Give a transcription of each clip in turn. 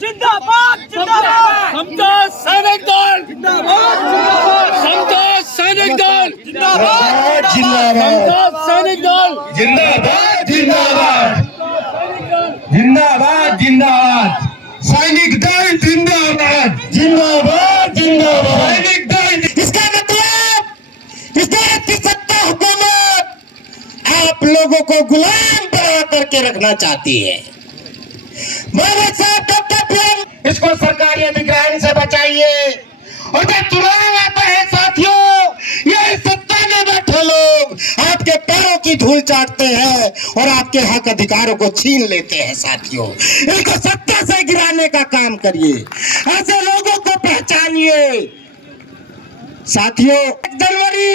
जिंदाबाद जिंदाबाद समता सैनिक दल जिंदाबाद समता सैनिक दल जिंदाबाद समता सैनिक दल जिंदाबाद जिंदाबाद जिंदाबाद जिंदाबाद सैनिक दल जिंदाबाद जिंदाबाद जिंदाबाद सैनिक दल। इसका मतलब इस देश की सत्ता हुकूमत आप लोगों को गुलाम बना करके रखना चाहती है। बाबा साहब डॉक्टर पीएम इसको सरकारी अधिग्रहण से बचाइए। और जब चुनाव आता है साथियों, ये सत्ता में बैठे लोग आपके पैरों की धूल चाटते हैं और आपके हक अधिकारों को छीन लेते हैं। साथियों, इनको सत्ता से गिराने का काम करिए, ऐसे लोगों को पहचानिए। साथियों, 1 जनवरी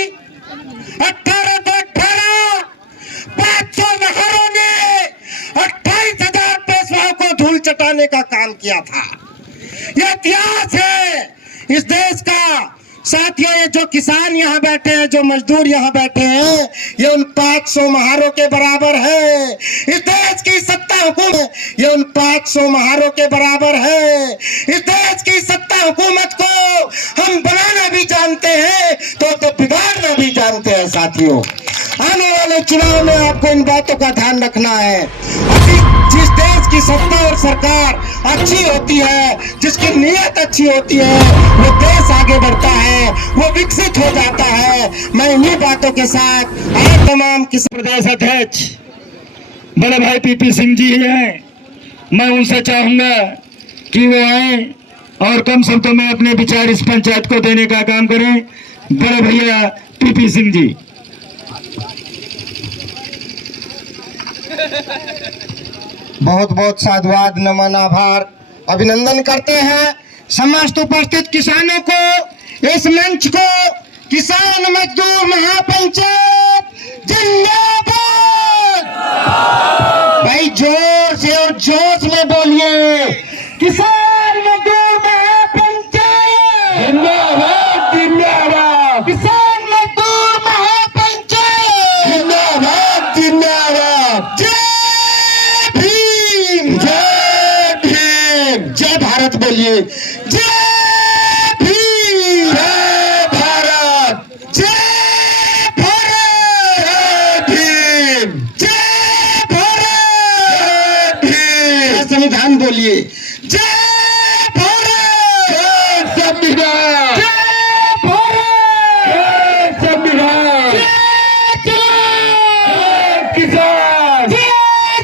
1818 500 महारों ने 28,000 पेशवाओं को धूल चटाने का काम किया था। यह इतिहास है इस देश का। साथियों, ये जो किसान यहाँ बैठे हैं, जो मजदूर यहाँ बैठे हैं, ये उन 500 महारों के बराबर है। इस देश की सत्ता हुकूमत ये उन 500 महारों के बराबर है। इस देश की सत्ता हुकूमत को हम बनाना भी जानते हैं तो बिगाड़ना भी जानते हैं। साथियों, आने वाले चुनाव में आपको इन बातों का ध्यान रखना है। अभी जिस देश की सत्ता और सरकार अच्छी होती है, जिसकी नीयत अच्छी होती है, वो देश आगे बढ़ता है, वो विकसित हो जाता है। मैं इन्हीं बातों के साथ आज तमाम किसान प्रदेश अध्यक्ष बड़े भाई पीपी सिंह जी हैं, मैं उनसे चाहूंगा कि वो आए और कम शब्दों में अपने विचार इस पंचायत को देने का काम करें। बड़े भैया पीपी सिंह जी। बहुत बहुत साधुवाद, नमन, आभार, अभिनंदन करते हैं समस्त उपस्थित किसानों को, इस मंच को। किसान मजदूर महापंचायत जिंदाबाद। भाई जोर से और जोश में बोलिए, किसान मजदूर महापंचायत जिंदाबाद जिंदाबाद किसान मजदूर महापंचायत जिंदाबाद जिंदाबाद। जय भीम, जय भीम, जय भारत बोलिए। जय भीम, जय भारत, जय भारत, जय भीम, जय भारत, जय भीम, संविधान बोलिए। जय भारत, जय संविधान, जय भारत, जय संविधान, जय जवान, जय किसान, जय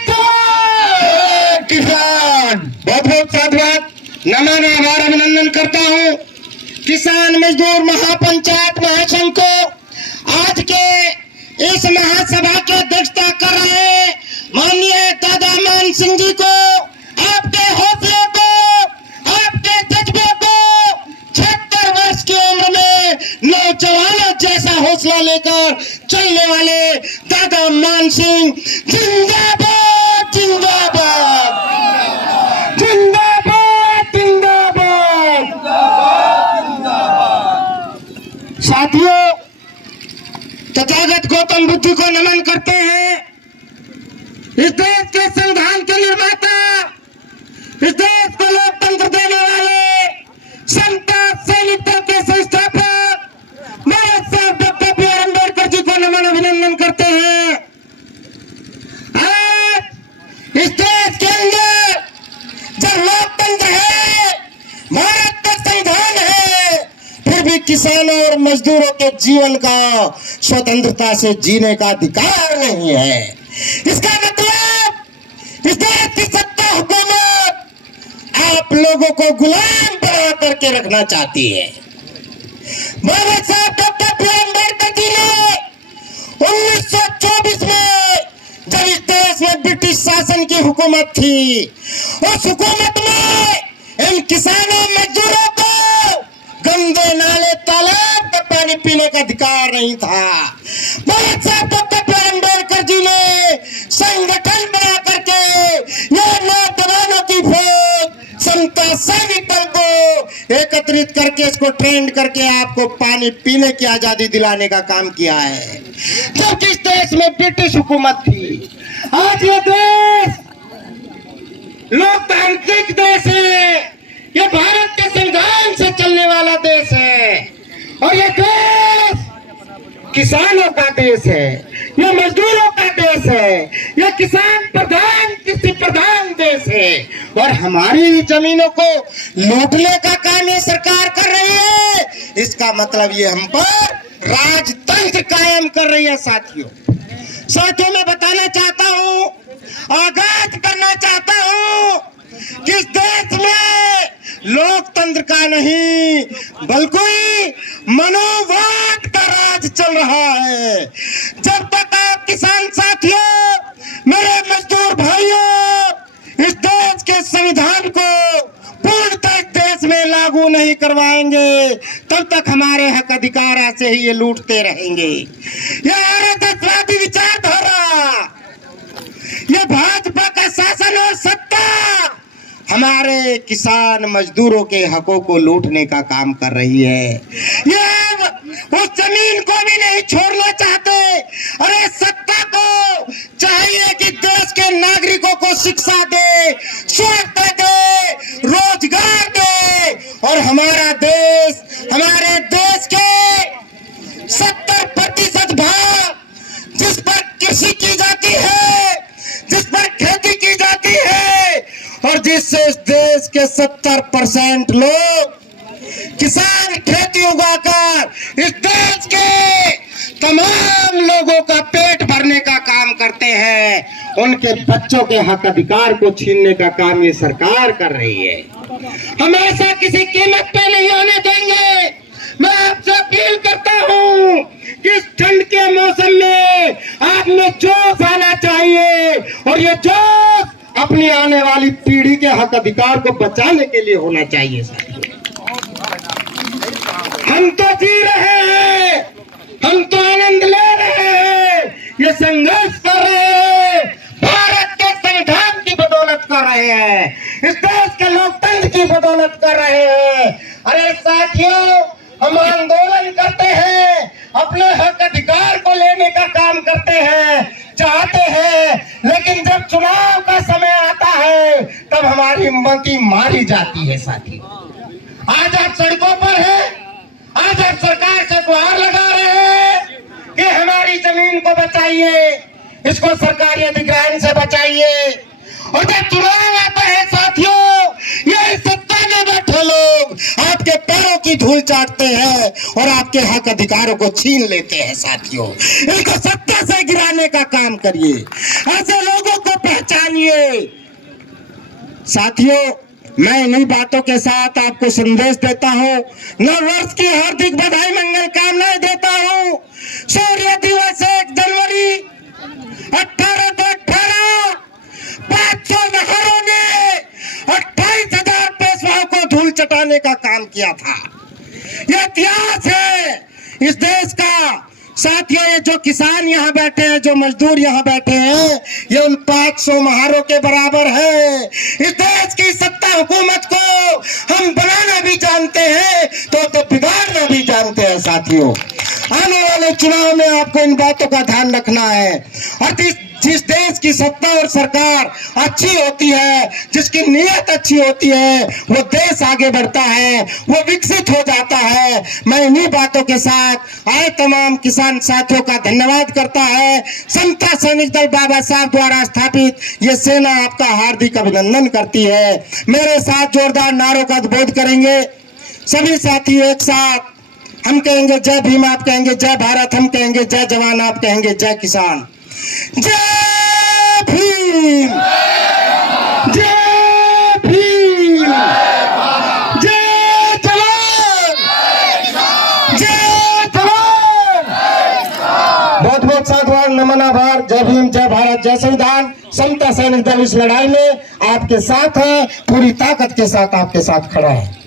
जवान। जय किसान। बहुत बहुत साधुवाद, नमन, आभार, अभिनंदन करता हूँ किसान मजदूर महापंचायत महासंघ को। आज के इस महासभा की अध्यक्षता कर रहे माननीय दादा मान सिंह जी को, आपके हौसले को, आपके जज्बे को, 76 वर्ष की उम्र में नौजवानों जैसा हौसला लेकर चलने वाले दादा मान सिंह जिंदाबाद जिंदाबाद जिंदाबाद जिंदाबाद। साथियों, तथागत गौतम बुद्ध को नमन करते हैं। इस देश के संविधान के निर्माता, इस देश को लोकतंत्र देने वाले, समता सैनिक दल के संस्थापक बाबा साहब डॉक्टर बी.आर. अम्बेडकर जी को नमन, अभिनंदन करते हैं। आज इस देश के अंदर जब लोकतंत्र है, भारत का संविधान है, फिर भी किसानों और मजदूरों के जीवन का स्वतंत्रता से जीने का अधिकार नहीं है। इसका मतलब इस देश की सत्ता हुकूमत आप लोगों को गुलाम बना करके रखना चाहती है। बाबा साहब डॉक्टर बी.आर. अम्बेडकर जी ने 1924 में जब इस देश में ब्रिटिश शासन की हुकूमत थी, उस हुकूमत में इन किसानों मजदूरों को गंदे नाले तालाब का पानी पीने का अधिकार नहीं था। बाबा साहब डॉक्टर बी.आर. अम्बेडकर जी ने संगठन बना करके ये नौजवानों की फौज समता सैनिक दल को एकत्रित करके इसको ट्रेंड करके आपको पानी पीने की आजादी दिलाने का काम किया है। जबकि इस देश में ब्रिटिश हुकूमत थी। आज ये देश लोकतांत्रिक देश है। किसानों का देश है, ये मजदूरों का देश है, ये किसान प्रधान कृषि प्रधान देश है। और हमारी जमीनों को लूटने का काम ये सरकार कर रही है। इसका मतलब ये हम पर राजतंत्र कायम कर रही है। साथियों मैं बताना चाहता हूँ, आगाज करना चाहता हूँ कि इस देश में लोकतंत्र का नहीं बल्कि मनोवाद का राज चल रहा है। जब तक आप किसान साथियों, मेरे मजदूर भाइयों, इस देश के संविधान को पूर्णतः इस देश में लागू नहीं करवाएंगे, तब तक हमारे हक अधिकार ऐसे ही ये लूटते रहेंगे। ये आरएसएसवादी विचारधारा, ये भाजपा का शासन और सत्ता हमारे किसान मजदूरों के हकों को लूटने का काम कर रही है। ये उस जमीन को भी नहीं छोड़ना चाहते। अरे सत्ता को चाहिए कि देश के नागरिकों को शिक्षा दे, स्वास्थ्य दे, रोजगार दे, और हमारा देश, हमारे देश के 70% भाग जिस पर कृषि की जाती है, जिस पर खेती की जाती है, और जिससे इस देश के 70% लोग किसान खेती उगाकर इस देश के तमाम लोगों का पेट भरने का काम करते हैं, उनके बच्चों के हक अधिकार को छीनने का काम ये सरकार कर रही है। हम ऐसा किसी कीमत पे नहीं होने देंगे। मैं आपसे अपील करता हूँ कि इस ठंड के मौसम में आप में जोश आना चाहिए, और ये जोश अपनी आने वाली पीढ़ी के हक अधिकार को बचाने के लिए होना चाहिए। हम तो जी रहे हैं, हम तो आनंद ले रहे हैं, ये संघर्ष कर रहे हैं, भारत के संविधान की बदौलत कर रहे हैं, इस देश के लोकतंत्र की बदौलत कर रहे हैं। अरे साथियों, हम आंदोलन करते हैं, अपने हक अधिकार को लेने का काम करते हैं, चाहते हैं, लेकिन जब चुनाव का समय आता है तब हमारी मती मारी जाती है। साथियों, आज आप सड़कों पर हैं, आज आप सरकार से गुहार लगा रहे हैं कि हमारी जमीन को बचाइए, इसको सरकारी अधिग्रहण से बचाइए, और जब चुनाव आता है साथियों, ये सत्ता में बैठे लोग आपके पैरों की धूल चाटते हैं और आपके हक अधिकारों को छीन लेते हैं। साथियों, इनको सत्ता से गिराने का काम करिए, ऐसे लोगों को पहचानिए। साथियों, मैं इन्हीं बातों के साथ आपको संदेश देता हूँ, नव वर्ष की हार्दिक बधाई मंगल कामनाएं देता हूँ। सूर्य दिवस 1 जनवरी 1818 500 नहरों ने 28,000 पेशवाओं को धूल चटाने का काम किया था। यह इतिहास है इस देश का। साथियों, ये जो किसान यहाँ बैठे हैं, जो मजदूर यहाँ बैठे हैं, ये उन 500 महारों के बराबर है। इस देश की सत्ता हुकूमत को हम बनाना भी जानते हैं तो बिगाड़ना भी जानते हैं। साथियों, आने वाले चुनाव में आपको इन बातों का ध्यान रखना है। और जिस देश की सत्ता और सरकार अच्छी होती है, जिसकी नीयत अच्छी होती है, वो देश आगे बढ़ता है, वो विकसित हो जाता है। मैं इन्हीं बातों के साथ आए तमाम किसान साथियों का धन्यवाद करता है। समता सैनिक दल बाबा साहब द्वारा स्थापित ये सेना आपका हार्दिक अभिनंदन करती है। मेरे साथ जोरदार नारों का उद्बोध करेंगे सभी साथी एक साथ। हम कहेंगे जय भीम, आप कहेंगे जय भारत, हम कहेंगे जय जवान, आप कहेंगे जय किसान। जय भीम, जय भीम, जय जवान, जय जवान। बहुत बहुत साधुवाद, नमन, आभार। जय भीम, जय भारत, जय संविधान। समता सैनिक दल इस लड़ाई में आपके साथ है, पूरी ताकत के साथ आपके साथ खड़ा है।